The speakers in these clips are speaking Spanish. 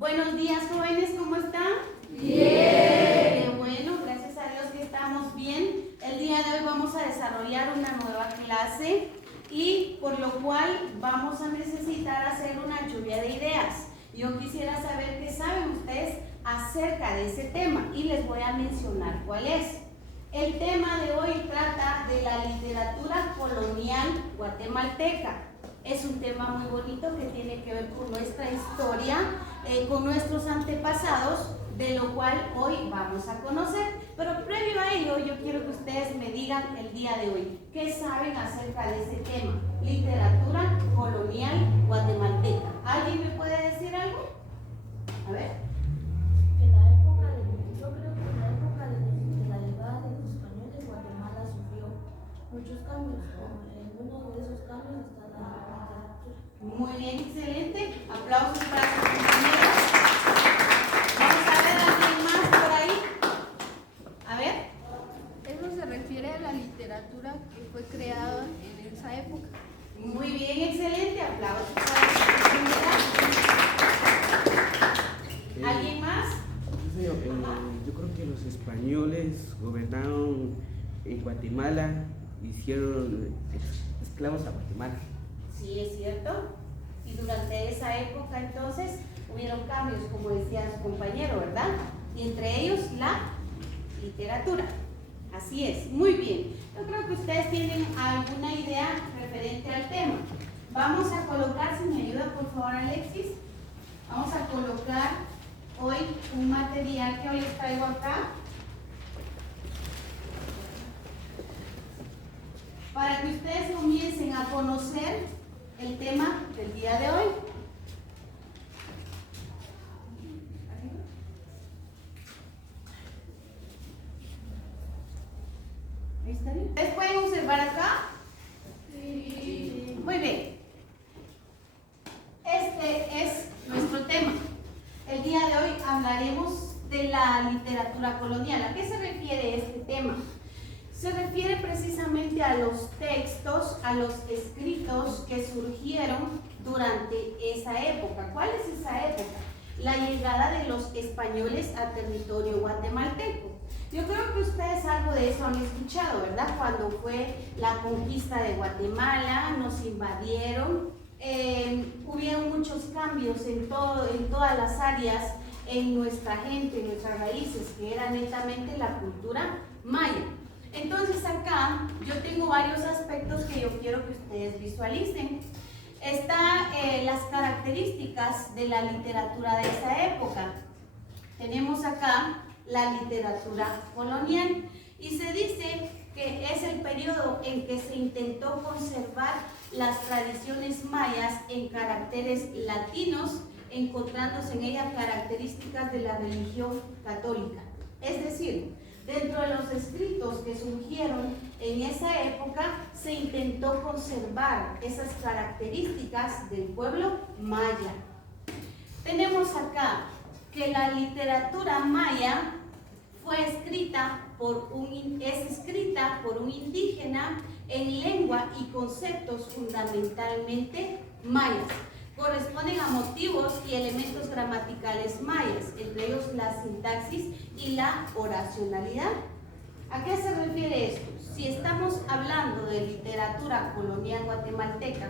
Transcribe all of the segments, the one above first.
Buenos días, jóvenes, ¿cómo están? Bien. Qué bueno, gracias a Dios que estamos bien. El día de hoy vamos a desarrollar una nueva clase y por lo cual vamos a necesitar hacer una lluvia de ideas. Yo quisiera saber qué saben ustedes acerca de ese tema y les voy a mencionar cuál es. El tema de hoy trata de la literatura colonial guatemalteca. Es un tema muy bonito que tiene que ver con nuestra historia, con nuestros antepasados, de lo cual hoy vamos a conocer. Pero previo a ello, yo quiero que ustedes me digan el día de hoy, ¿qué saben acerca de ese tema? Literatura colonial guatemalteca. ¿Alguien me puede decir algo? A ver. Yo creo que en la época de la llegada de los españoles, Guatemala sufrió muchos cambios. En uno de esos cambios está la literatura. Muy bien, excelente. Aplausos para sus compañeros. Vamos a ver a alguien más por ahí. A ver. Eso se refiere a la literatura que fue creada en esa época. Muy bien, excelente. Aplausos para sus compañeros. ¿Alguien más? Yo creo que los españoles gobernaron en Guatemala, hicieron esclavos a Guatemala. Sí, es cierto. Y durante esa época entonces hubieron cambios, como decía su compañero, ¿verdad? Y entre ellos la literatura. Así es, muy bien. Yo creo que ustedes tienen alguna idea referente al tema. Vamos a colocar, si me ayuda por favor Alexis, vamos a colocar hoy un material que hoy les traigo acá para que ustedes comiencen a conocer el tema del día de hoy. Ahí está bien. ¿Ustedes pueden observar acá? Sí. Muy bien. Este es nuestro tema. El día de hoy hablaremos de la literatura colonial. ¿A qué se refiere este tema? Se refiere precisamente a los textos, a los escritos que surgieron durante esa época. ¿Cuál es esa época? La llegada de los españoles al territorio guatemalteco. Yo creo que ustedes algo de eso han escuchado, ¿verdad? Cuando fue la conquista de Guatemala, nos invadieron, hubieron muchos cambios en todas las áreas, en nuestra gente, en nuestras raíces, que era netamente la cultura maya. Entonces acá yo tengo varios aspectos que yo quiero que ustedes visualicen. Están las características de la literatura de esa época. Tenemos acá la literatura colonial y se dice que es el periodo en que se intentó conservar las tradiciones mayas en caracteres latinos, encontrándose en ellas características de la religión católica. Es decir, dentro de los escritos que surgieron en esa época, se intentó conservar esas características del pueblo maya. Tenemos acá que la literatura maya es escrita por un indígena en lengua y conceptos fundamentalmente mayas. Corresponden a motivos y elementos gramaticales mayas, entre ellos la sintaxis y la oracionalidad. ¿A qué se refiere esto? Si estamos hablando de literatura colonial guatemalteca,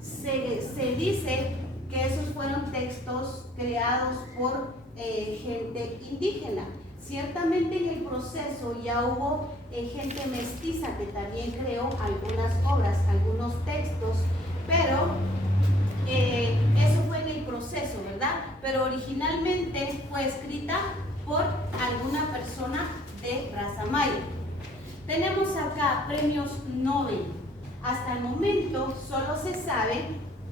se dice que esos fueron textos creados por gente indígena. Ciertamente en el proceso ya hubo gente mestiza que también creó algunas obras, algunos textos, pero eso fue en el proceso, ¿verdad? Pero originalmente fue escrita por alguna persona de raza maya. Tenemos acá premios Nobel. Hasta el momento solo se sabe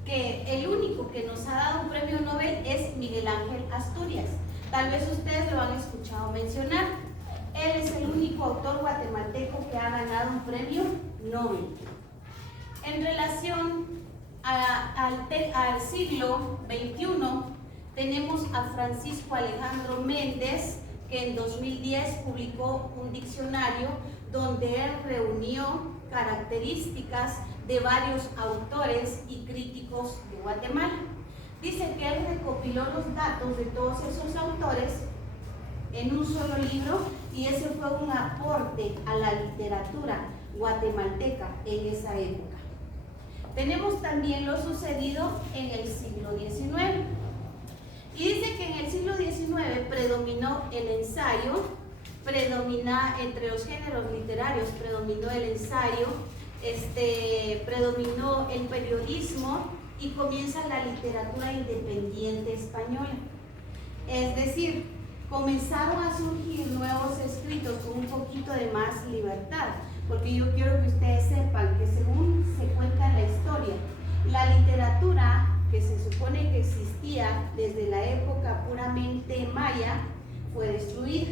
que el único que nos ha dado un premio Nobel es Miguel Ángel Asturias. Tal vez ustedes lo han escuchado mencionar. Él es el único autor guatemalteco que ha ganado un premio Nobel. En relación al siglo XXI, tenemos a Francisco Alejandro Méndez, que en 2010 publicó un diccionario donde él reunió características de varios autores y críticos de Guatemala. Dice que él recopiló los datos de todos esos autores en un solo libro y ese fue un aporte a la literatura guatemalteca en esa época. Tenemos también lo sucedido en el siglo XIX. Y dice que en el siglo XIX predominó el ensayo, entre los géneros literarios predominó el ensayo, predominó el periodismo y comienza la literatura independiente española. Es decir, comenzaron a surgir nuevos escritos con un poquito de más libertad, porque yo quiero que ustedes sepan que según se cuenta la historia, la literatura que se supone que existía desde la época puramente maya fue destruida.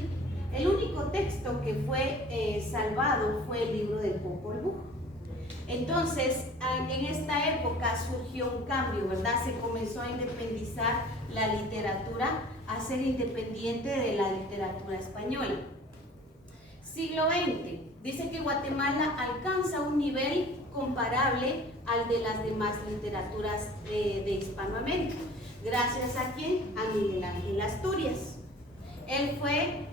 El único texto que fue salvado fue el libro del Popol Vuh. Entonces, en esta época surgió un cambio, ¿verdad? Se comenzó a independizar la literatura, a ser independiente de la literatura española. Siglo XX. Dice que Guatemala alcanza un nivel comparable al de las demás literaturas de Hispanoamérica. ¿Gracias a quién? A Miguel Ángel Asturias. Él fue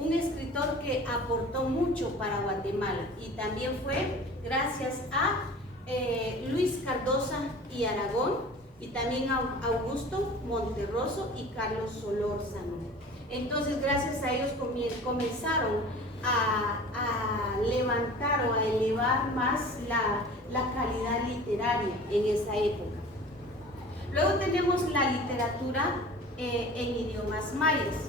un escritor que aportó mucho para Guatemala y también fue gracias a Luis Cardosa y Aragón y también a Augusto Monterroso y Carlos Solórzano. Entonces, gracias a ellos comenzaron a levantar o a elevar más la calidad literaria en esa época. Luego tenemos la literatura en idiomas mayas.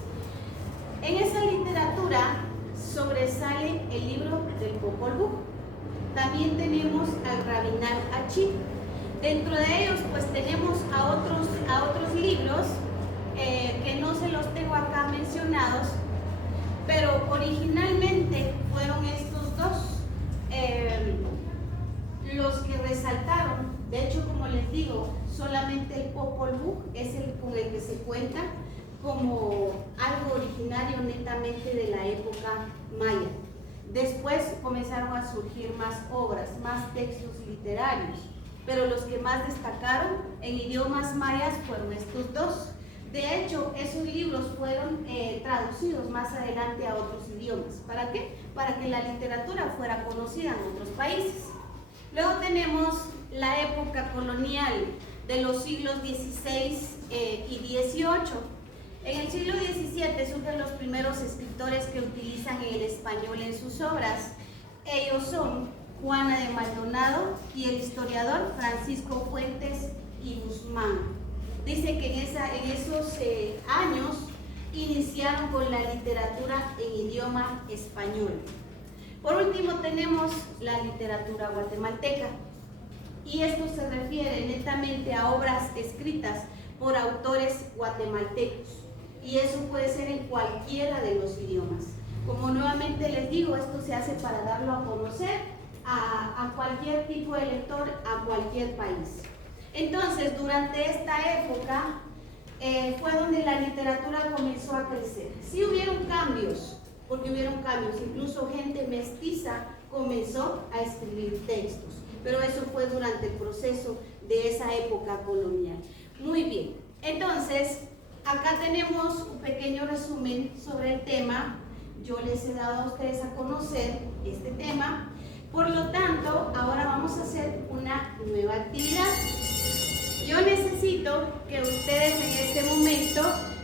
En esa literatura sobresale el libro del Popol Vuh. También tenemos al Rabinal Achí. Dentro de ellos pues tenemos a otros libros que no se los tengo acá mencionados, pero originalmente fueron estos dos los que resaltaron. De hecho, como les digo, solamente el Popol Vuh es el con el que se cuenta como algo originario netamente de la época maya. Después comenzaron a surgir más obras, más textos literarios, pero los que más destacaron en idiomas mayas fueron estos dos. De hecho, esos libros fueron traducidos más adelante a otros idiomas. ¿Para qué? Para que la literatura fuera conocida en otros países. Luego tenemos la época colonial de los siglos XVI y XVIII. En el siglo XVII surgen los primeros escritores que utilizan el español en sus obras. Ellos son Juana de Maldonado y el historiador Francisco Fuentes y Guzmán. Dice que en esos años iniciaron con la literatura en idioma español. Por último tenemos la literatura guatemalteca y esto se refiere netamente a obras escritas por autores guatemaltecos. Y eso puede ser en cualquiera de los idiomas. Como nuevamente les digo, esto se hace para darlo a conocer a cualquier tipo de lector, a cualquier país. Entonces, durante esta época fue donde la literatura comenzó a crecer. Sí hubieron cambios, porque hubieron cambios, incluso gente mestiza comenzó a escribir textos, pero eso fue durante el proceso de esa época colonial. Muy bien, entonces, acá tenemos un pequeño resumen sobre el tema. Yo les he dado a ustedes a conocer este tema. Por lo tanto, ahora vamos a hacer una nueva actividad. Yo necesito que ustedes en este momento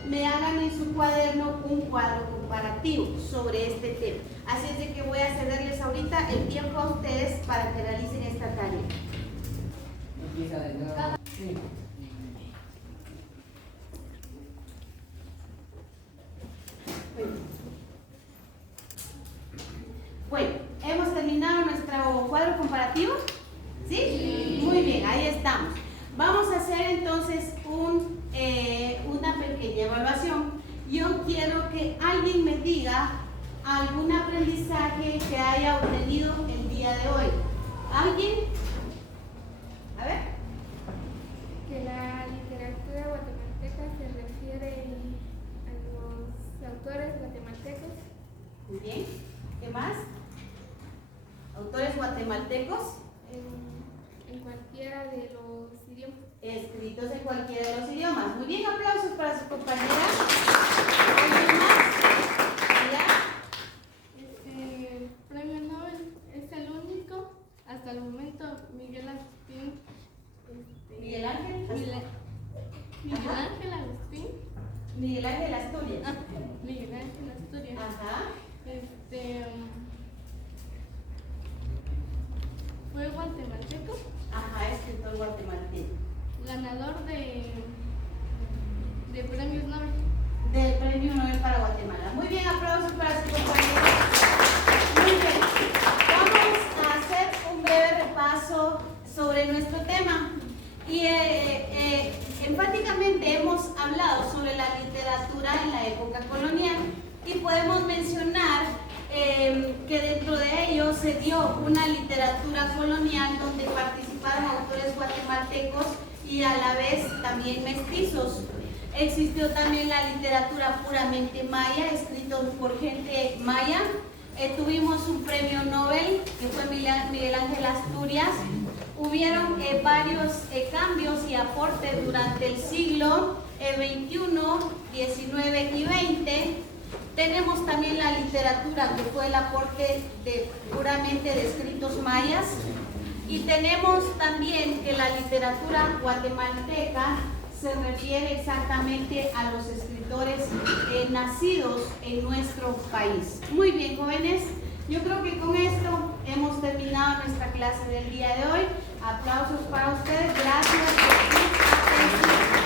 me hagan en su cuaderno un cuadro comparativo sobre este tema. Así es de que voy a cederles ahorita el tiempo a ustedes para que realicen esta tarea. Empieza de nuevo. Sí. Bueno, ¿hemos terminado nuestro cuadro comparativo? ¿Sí? Muy bien, ahí estamos. Vamos a hacer entonces una pequeña evaluación. Yo quiero que alguien me diga algún aprendizaje que haya obtenido el día de hoy. ¿Alguien? A ver. Que la literatura guatemalteca se refiere a los autores guatemaltecos. Muy bien. ¿Qué más? Autores guatemaltecos. En cualquiera de los idiomas. Escritos en cualquiera de los idiomas. su compañera. ¿Alguien más? ¿Ya? Premio Nobel es el único, hasta el momento, Miguel Agustín. Miguel Ángel. Miguel Ángel Agustín. Miguel Ángel Asturias. Miguel Ángel Asturias. Ajá. Fue guatemalteco, Ajá, escritor guatemalteco. ganador de premios Nobel. Del Premio Nobel para Guatemala. Muy bien, aplausos para su compañero. Muy bien. Vamos a hacer un breve repaso sobre nuestro tema. Y enfáticamente hemos hablado sobre la literatura en la época colonial y podemos mencionar que dentro de ello se dio una literatura colonial donde participaron autores guatemaltecos y a la vez también mestizos. Existió también la literatura puramente maya, escrito por gente maya. Tuvimos un premio Nobel que fue Miguel Ángel Asturias. Hubieron varios cambios y aportes durante el siglo XXI, XIX y XX. Tenemos también la literatura que fue el aporte puramente de escritos mayas. Y tenemos también que la literatura guatemalteca se refiere exactamente a los escritores nacidos en nuestro país. Muy bien, jóvenes, yo creo que con esto hemos terminado nuestra clase del día de hoy. Aplausos para ustedes, gracias por su atención.